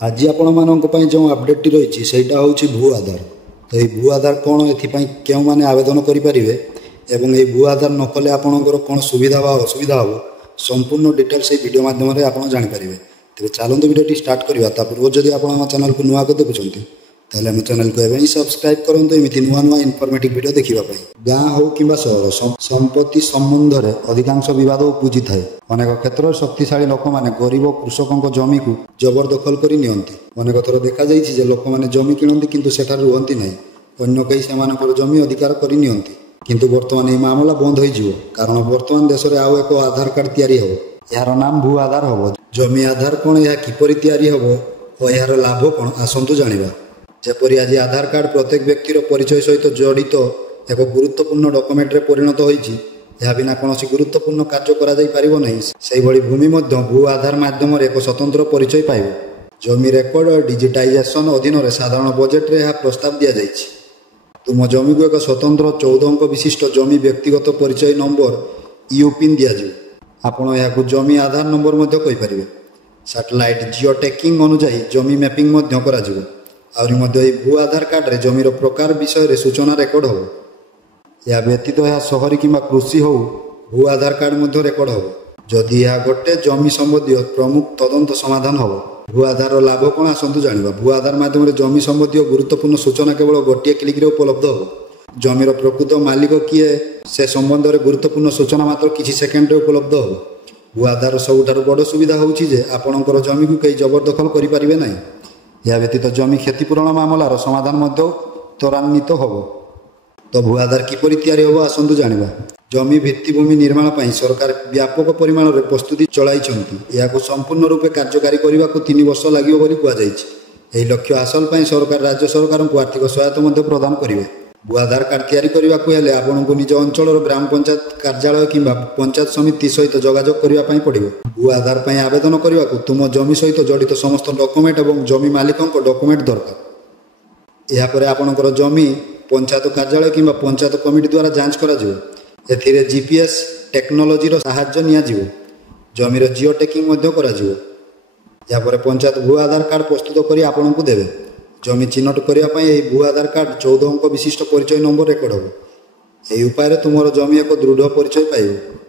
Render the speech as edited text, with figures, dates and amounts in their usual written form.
आज आपण जो अपडेट रही सेटा हूँ भू आधार। तो ये भू आधार कौन एपाई क्यों मैंने आवेदन करेंगे एवं ये भू आधार न कले आपंकर कौन सुविधा असुविधा हम संपूर्ण डिटेल्स वीडियो माध्यम आप जापर। तेज चलते वीडियो स्टार्ट करवा पूर्व जब आप चैनल को नुआ देखुं ताहले आम चैनल को एवं सब्सक्राइब करूँ एमती नुआ नुआ इनफॉर्मेटिव वीडियो देखापी। गाँ हो कि सहर संपत्ति संबंध में अधिकांश बद उपजी थाए। अनेक क्षेत्र शक्तिशाली लोक मैंने गरीब कृषकों जमी को जबरदखल कर नियंती। अनेक थर देखा जाइए लोक मैंने जमी किणती किंतु सेठार रुहती नहीं, अन्य कई से जमी अधिकार कर नियंती। किंतु वर्तमान ये मामला बंद हो कारण वर्तमान देश में आउ एक आधार कार्ड तैयारी हो, यार नाम भू आधार हम। जमी आधार कौन, यह किपरि तैयारी हम और यार लाभ कौन आसतु जाना। जपरी आज आधार कार्ड प्रत्येक व्यक्तिर परिचय सहित जड़ित एक गुरुत्वपूर्ण डॉक्यूमेंट रे परिणत होइछि। यह बिना कौन गुरुत्वपूर्ण कार्य करा जाई परिबो नहीं। सेहि भली भूमि मध्य भू आधार माध्यम एक स्वतंत्र परिचय पाइब। जमी रेकर्ड और डिजिटाइजेशन अधीन रे साधारण बजेट रे यह प्रस्ताव दिया जाइछि। तुम जमी को एक स्वतंत्र 14 अंक विशिष्ट जमी व्यक्तिगत परिचय नंबर यूपिन दिया जाए। आपण यह जमी आधार नंबर मध्य कहि परिबे। सैटेलाइट जियो टैगिंग अनुसार जमी मैपिंग मध्य करा जिवो। आउरी मध्य भू आधार कार्ड रे जमीर प्रकार विषय रे सूचना रेकर्ड हो। या व्यतीत यह शहरी कि कृषि हो भू आधार कार्ड मध्य रेकर्ड हो। जदि यह गोटे जमी संबंधी प्रमुख तदंत समाधान हो। भू आधार लाभ कौन आसतु जाना। भू आधार माध्यम जमी संबंधी गुरुत्वपूर्ण सूचना केवल गोटे क्लिक रे उपलब्ध हो। जमीर प्रकृत मालिक किए से संबंध में गुरुत्वपूर्ण सूचना मात्र किसी सेकेंड उपलब्ध हो। भू आधार सबुठार बड़ सुविधा होउछि जे आपणकर जमी को कई जबरदखल करि परिबे नहीं। या व्यतीत जमी क्षतिपूरण मामलार समाधान मध्य त्वरान्वित हो। तो भू आधार किपरि तैयारी हो आसतु जाना। जमी भित्तिभूमि निर्माण पर सरकार व्यापक परिमाण में प्रस्तुति चलाई। यह संपूर्ण रूपे कार्यकारी करने को 3 वर्ष लगे कहुई। लक्ष्य हासिल पर सरकार राज्य सरकार को आर्थिक सहायता प्रदान करेंगे। भू आधार कार्ड तैयारी करने को आपन को निज अंचल ग्राम पंचायत कार्यालय कि पंचायत समिति सहित जोगाजोग करने पड़ो। भू आधार पर आवेदन करने को तुम जमी सहित जड़ित समस्त डॉक्यूमेंट और जमी मालिकों डॉक्यूमेंट दरकार। यापर आपणकर जमी पंचायत कार्यालय कि पंचायत कमिटी द्वारा जांच करा एथिरे जीपीएस टेक्नोलोजी साहाय्य निया जिवो। जमीर जियो टैगिंग करा जिवो। यापर पंचायत भू आधार कार्ड प्रस्तुत करी आपन को देवे। जमी चिन्हट करने भू आधार कार्ड 14 अंक विशिष्ट परिचय नंबर रेकर्ड हो। यही उपाय तुम जमी एक दृढ़ परिचय पाइब।